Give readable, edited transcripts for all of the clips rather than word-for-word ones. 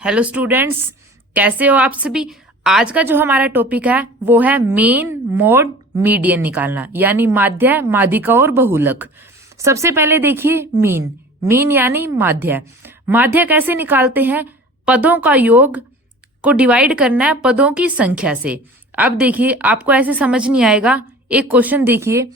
Hello students, कैसे हो आप सभी। आज का जो हमारा टॉपिक है वो है मीन, मोड, मीडियन निकालना, यानी माध्य, माध्यिका और बहुलक। सबसे पहले देखिए मीन यानी माध्य। माध्य कैसे निकालते हैं? पदों का योग को डिवाइड करना है पदों की संख्या से। अब देखिए, आपको ऐसे समझ नहीं आएगा। एक क्वेश्चन देखिए,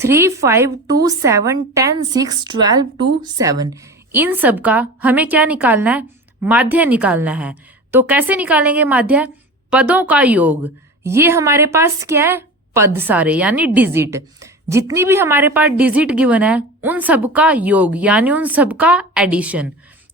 3, 5, 2, 7, 10, 6, 12, 2, 7, इन सब का हमें क्या निकालना है? माध्य निकालना है। तो कैसे निकालेंगे माध्य? पदों का योग। ये हमारे पास क्या है? पद सारे, यानी डिजिट। जितनी भी हमारे पास डिजिट गिवन है उन सब का योग, यानी उन सब का एडिशन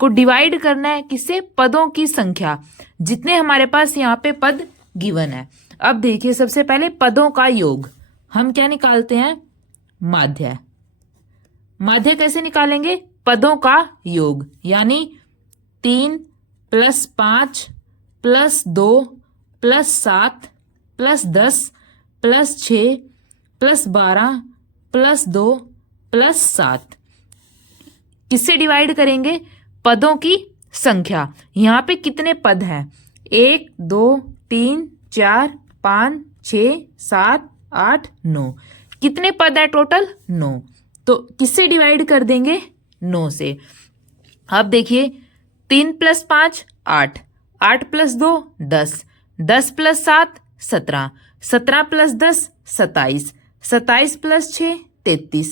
को डिवाइड करना है किससे? पदों की संख्या, जितने हमारे पास यहाँ पे पद गिवन है। अब देखिए, सबसे पहले पदों का योग हम क्या निकालते हैं? माध्य। माध्य कैसे निकालेंगे? पदों का योग, यानी 3 + 5 + 2 + 7 + 10 + 6 + 12 + 2 + 7। किससे डिवाइड करेंगे? पदों की संख्या। यहाँ पे कितने पद हैं? 1, 2, 3, 4, 5, 6, 7, 8, 9। कितने पद है टोटल? 9। तो किससे डिवाइड कर देंगे? 9 से। अब देखिए, 3 + 5 8, 8 + 2 10, 10 + 7 17, 17 + 10 27, 27 + 6 33,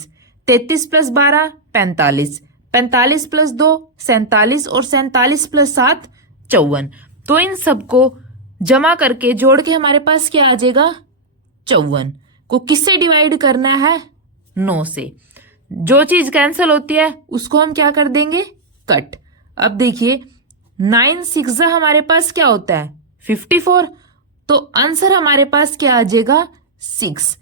33 + 12 45, 45 + 2 47 और 47 + 7 54। तो इन सबको जमा करके जोड़ के हमारे पास क्या आ जाएगा? 54 को किससे डिवाइड करना है? 9 से। जो चीज कैंसिल होती है उसको हम क्या कर देंगे? कट। अब देखिए, 9 6 हमारे पास क्या होता है? 54। तो आंसर हमारे पास क्या आ जाएगा? 6।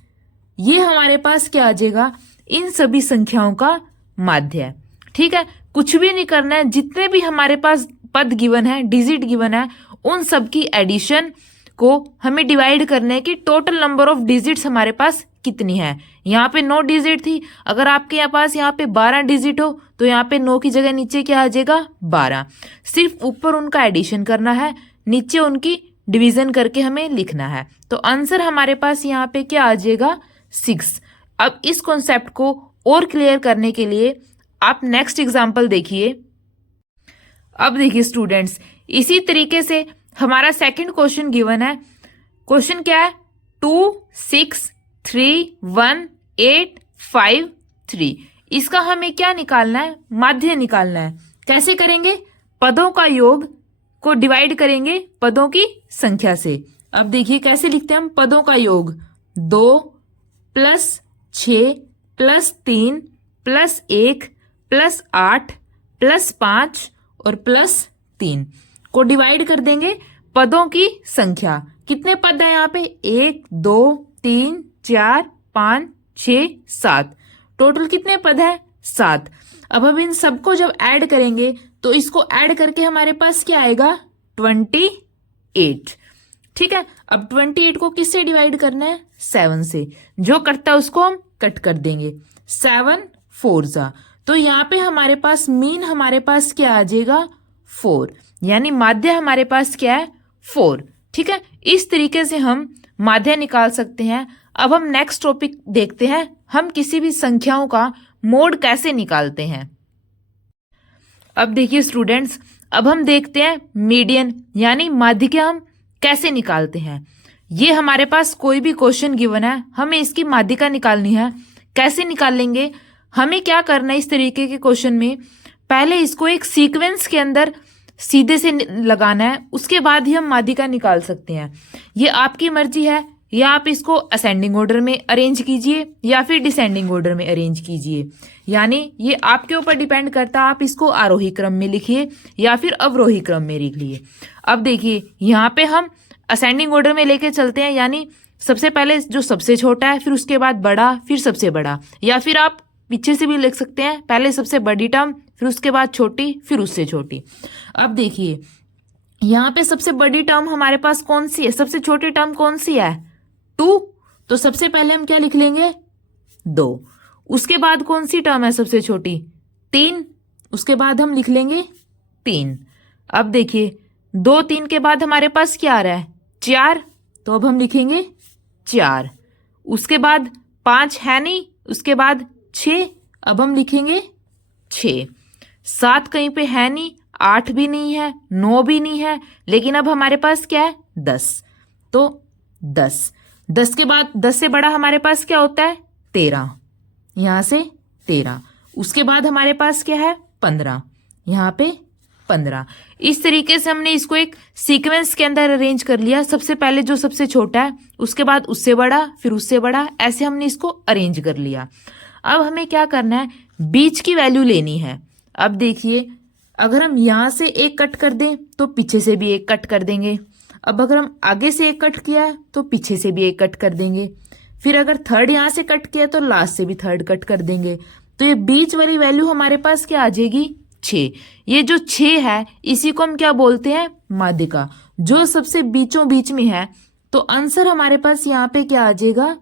ये हमारे पास क्या आ जाएगा? इन सभी संख्याओं का माध्य। ठीक है, कुछ भी नहीं करना है। जितने भी हमारे पास पद गिवन है, डिजिट गिवन है, उन सब की एडिशन को हमें डिवाइड करना है कि टोटल नंबर ऑफ डिजिट्स हमारे पास कितनी है। यहाँ पे 9 डिजिट थी, अगर आपके पास यहाँ पे 12 डिजिट हो तो यहाँ पे 9 की जगह नीचे क्या आ जाएगा? 12। सिर्फ ऊपर उनका एडिशन करना है, नीचे उनकी डिवीजन करके हमें लिखना है। तो आंसर हमारे पास यहाँ पे क्या आ जाएगा? 6। अब इस कॉन्सेप्ट को और क्लियर करने के लिए आप नेक्स्ट एग्जाम्पल देखिए। अब देखिए स्टूडेंट्स, इसी तरीके से हमारा सेकंड क्वेश्चन गिवन है। क्वेश्चन क्या है? 2, 6, 3, 1, 8, 5, 3। इसका हमें क्या निकालना है? माध्य निकालना है। कैसे करेंगे? पदों का योग को डिवाइड करेंगे पदों की संख्या से। अब देखिए कैसे लिखते हैं हम पदों का योग। 2 + 6 + 3 + 1 + 8 + 5 और +3 को डिवाइड कर देंगे पदों की संख्या। कितने पद है यहाँ पे? 1, 2, 3, 4, 5, 6, 7। टोटल कितने पद है? 7। अब हम इन सबको जब ऐड करेंगे तो इसको ऐड करके हमारे पास क्या आएगा? 28। ठीक है, अब 28 को किससे डिवाइड करना है? 7 से। जो कटता है उसको हम कट कर देंगे। 7 4 तो यहाँ पे हमारे पास मीन हमारे पास क्या आ जाएगा? 4, यानी माध्य हमारे पास क्या है? 4। ठीक है, इस तरीके से हम माध्य निकाल सकते हैं। अब हम नेक्स्ट टॉपिक देखते हैं, हम किसी भी संख्याओं का मोड कैसे निकालते हैं। अब देखिए स्टूडेंट्स, अब हम देखते हैं मीडियन, यानी माध्यिका हम कैसे निकालते हैं। ये हमारे पास कोई भी क्वेश्चन गिवन है, हमें इसकी माध्यिका निकालनी है। कैसे निकालेंगे? हमें क्या करना है इस तरीके के क्वेश्चन में? पहले इसको एक सीक्वेंस के अंदर सीधे से लगाना है, उसके बाद ही हम माध्यिका निकाल सकते हैं। ये आपकी मर्जी है, या आप इसको असेंडिंग ऑर्डर में अरेंज कीजिए या फिर डिसेंडिंग ऑर्डर में अरेंज कीजिए, यानी ये आपके ऊपर डिपेंड करता है। आप इसको आरोही क्रम में लिखिए या फिर अवरोही क्रम में लिखिए। अब देखिए, यहाँ पे हम असेंडिंग ऑर्डर में लेके चलते हैं, यानी सबसे पहले जो सबसे छोटा है, फिर उसके बाद बड़ा, फिर सबसे बड़ा, या फिर आप पीछे से भी लिख सकते हैं, पहले सबसे बड़ी टर्म, फिर उसके बाद छोटी, फिर उससे छोटी। अब देखिए, यहाँ पे सबसे बड़ी टर्म हमारे पास कौन सी है? सबसे छोटी टर्म कौन सी है? 2। तो सबसे पहले हम क्या लिख लेंगे? 2। उसके बाद कौन सी टर्म है सबसे छोटी? 3। उसके बाद हम लिख लेंगे 3। अब देखिए 2 3 के बाद हमारे पास क्या आ रहा है 4, तो अब हम लिखेंगे 4। उसके बाद 5 है नहीं, उसके बाद 6, अब हम लिखेंगे 6। 7 कहीं पे है नहीं, 8 भी नहीं है, 9 भी नहीं है, लेकिन अब हमारे पास क्या है 10, तो 10। 10 के बाद 10 से बड़ा हमारे पास क्या होता है 13, यहाँ से 13। उसके बाद हमारे पास क्या है 15, यहाँ पे 15। इस तरीके से हमने इसको एक सीक्वेंस के अंदर अरेंज कर लिया। सबसे पहले जो सबसे छोटा है, उसके बाद उससे बड़ा, फिर उससे बड़ा, ऐसे हमने इसको अरेंज कर लिया। अब हमें क्या करना है, बीच की वैल्यू लेनी है। अब देखिए अगर हम यहाँ से एक कट कर दें तो पीछे से भी एक कट कर देंगे। अब अगर हम आगे से एक कट किया है तो पीछे से भी एक कट कर देंगे। फिर अगर थर्ड यहाँ से कट किया तो लास्ट से भी थर्ड कट कर देंगे। तो ये बीच वाली वैल्यू हमारे पास क्या आ जाएगी 6। ये जो 6 है इसी को हम क्या बोलते हैं माध्यिका, जो सबसे बीचों बीच में है। तो आंसर हमारे पास यहाँ पे क्या आ जाएगा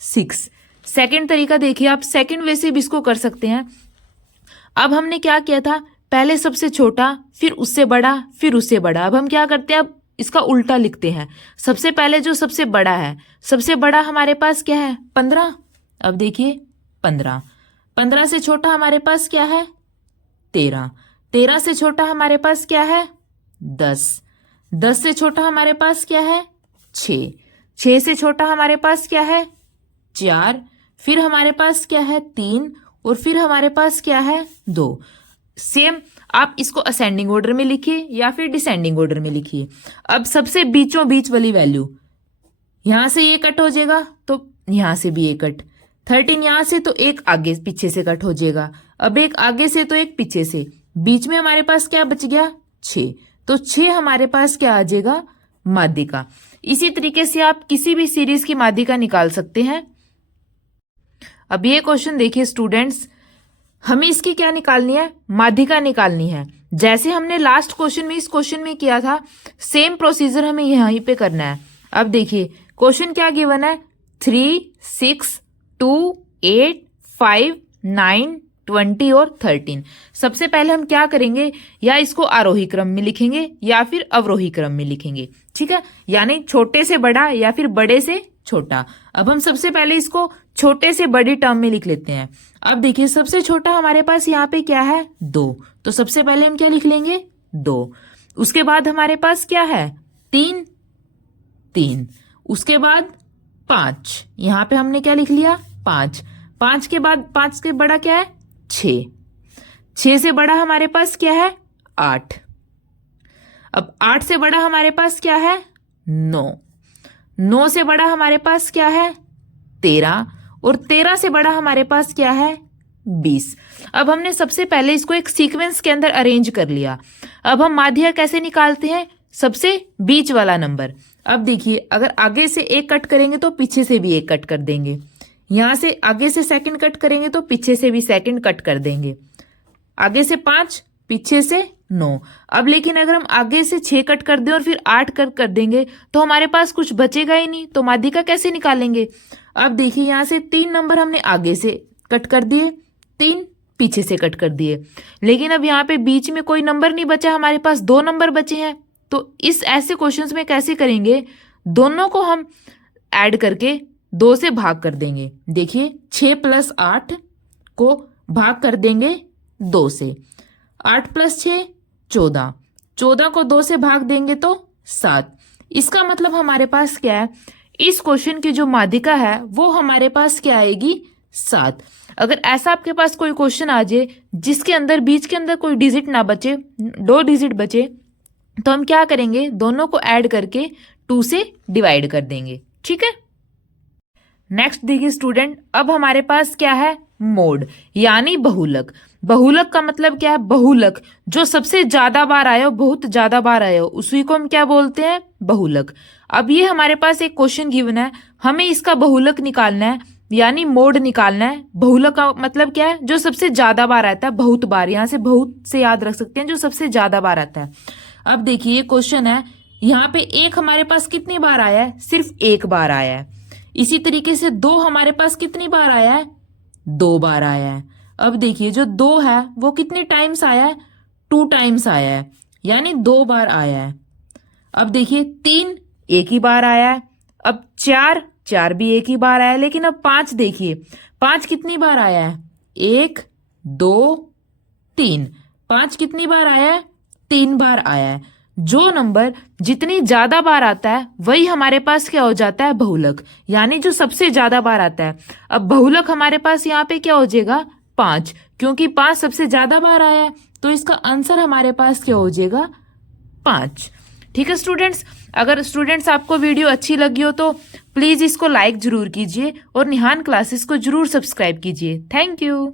6। सेकंड तरीका देखिए आप, सेकंड वे से भी इसको कर सकते हैं। अब हमने क्या किया था, पहले सबसे छोटा, फिर उससे बड़ा, फिर उससे बड़ा। अब हम क्या करते हैं, अब इसका उल्टा लिखते हैं। सबसे पहले जो सबसे बड़ा है, सबसे बड़ा हमारे पास क्या है 15। अब देखिए 15। 15 से छोटा हमारे पास क्या है 13। 13 से छोटा हमारे पास क्या है 10। 10 से छोटा हमारे पास क्या है 6। 6 से छोटा हमारे पास क्या है 4। फिर हमारे पास क्या है 3, और फिर हमारे पास क्या है 2। सेम आप इसको असेंडिंग ऑर्डर में लिखिए या फिर डिसेंडिंग ऑर्डर में लिखिए। अब सबसे बीचों बीच वाली वैल्यू, यहां से ये कट हो जाएगा तो यहां से भी एक कट। 13 यहां से तो एक आगे पीछे से कट हो जाएगा। अब एक आगे से तो एक पीछे से, बीच में हमारे पास क्या बच गया 6। तो 6 हमारे पास क्या आ जाएगा माध्यिका। इसी तरीके से आप किसी भी सीरीज की माध्यिका निकाल सकते हैं। अब ये क्वेश्चन देखिए स्टूडेंट्स, हमें इसकी क्या निकालनी है माध्यिका निकालनी है। जैसे हमने लास्ट क्वेश्चन में इस क्वेश्चन में किया था, सेम प्रोसीजर हमें यहीं पे करना है। अब देखिए क्वेश्चन क्या गिवन है 3, 6, 2, 8, 5, 9, 20 और 13। सबसे पहले हम क्या करेंगे, या इसको आरोही क्रम में लिखेंगे या फिर अवरोही क्रम में लिखेंगे, ठीक है, यानी छोटे से बड़ा या फिर बड़े से छोटा। अब हम सबसे पहले इसको छोटे से बड़ी टर्म में लिख लेते हैं। अब देखिए सबसे छोटा हमारे पास यहाँ पे क्या है 2, तो सबसे पहले हम क्या लिख लेंगे 2। उसके बाद हमारे पास क्या है 3, 3। उसके बाद 5, यहाँ पे हमने क्या लिख लिया 5। 5 के बाद 5 के बड़ा क्या है 6। 6 से बड़ा हमारे पास क्या है 8। अब 8 से बड़ा हमारे पास क्या है 9। 9 से बड़ा हमारे पास क्या है 13, और 13 से बड़ा हमारे पास क्या है 20। अब हमने सबसे पहले इसको एक सीक्वेंस के अंदर अरेंज कर लिया। अब हम माध्यिका कैसे निकालते हैं, सबसे बीच वाला नंबर। अब देखिए अगर आगे से एक कट करेंगे तो पीछे से भी एक कट कर देंगे। यहां से आगे से सेकंड कट करेंगे तो पीछे से भी सेकंड कट कर देंगे। आगे से 5, पीछे से 9। अब लेकिन अगर हम आगे से 6 कट कर दें और फिर 8 कट कर देंगे तो हमारे पास कुछ बचेगा ही नहीं, तो माध्यिका कैसे निकालेंगे। अब देखिए यहां से 3 नंबर हमने आगे से कट कर दिए, 3 पीछे से कट कर दिए, लेकिन अब यहाँ पे बीच में कोई नंबर नहीं बचा, हमारे पास 2 नंबर बचे हैं। तो इस ऐसे क्वेश्चंस में कैसे करेंगे, दोनों को हम ऐड करके 2 से भाग कर देंगे। देखिए 6 + 8 को भाग कर देंगे 2 से, 8 + 6 14, 14 को 2 से भाग देंगे तो 7। इसका मतलब हमारे पास क्या है, इस क्वेश्चन की जो माध्यिका है वो हमारे पास क्या आएगी 7। अगर ऐसा आपके पास कोई क्वेश्चन आ जाए जिसके अंदर बीच के अंदर कोई डिजिट ना बचे, 2 डिजिट बचे, तो हम क्या करेंगे, दोनों को ऐड करके 2 से डिवाइड कर देंगे, ठीक है। नेक्स्ट देखिए स्टूडेंट, अब हमारे पास क्या है मोड यानी बहुलक। बहुलक का मतलब क्या है, बहुलक जो सबसे ज्यादा बार आया हो, बहुत ज्यादा बार आया हो, उसी को हम क्या बोलते हैं बहुलक। अब ये हमारे पास एक क्वेश्चन गिवन है, हमें इसका बहुलक निकालना है यानी मोड निकालना है। बहुलक का मतलब क्या है, जो सबसे ज्यादा बार आता है, बहुत बार, यहां से बहुत से याद रख सकते हैं, जो सबसे ज्यादा बार आता है। अब देखिए क्वेश्चन है, यहाँ पे 1 हमारे पास कितनी बार आया है, सिर्फ 1 बार आया है। इसी तरीके से 2 हमारे पास कितनी बार आया है, 2 बार आया है। अब देखिए जो 2 है वो कितने टाइम्स आया है, 2 टाइम्स आया है। यानी 2 बार आया है। अब देखिए 3 एक ही बार आया है। अब 4 भी एक ही बार आया है। लेकिन अब 5 देखिए, 5 कितनी बार आया है? 1 2 3। 5 कितनी बार आया है? 3 बार आया है। जो नंबर जितनी ज्यादा बार आता है वही हमारे पास क्या हो जाता है? बहुलक, यानी जो सबसे ज्यादा बार आता है। अब बहुलक हमारे पास यहाँ पे क्या हो जाएगा? 5, क्योंकि 5 सबसे ज्यादा बार आया है, तो इसका आंसर हमारे पास क्या हो जाएगा? 5। ठीक है स्टूडेंट्स, अगर स्टूडेंट्स आपको वीडियो अच्छी लगी हो तो प्लीज इसको लाइक जरूर कीजिए और निहान क्लासेस को जरूर सब्सक्राइब कीजिए। Thank you.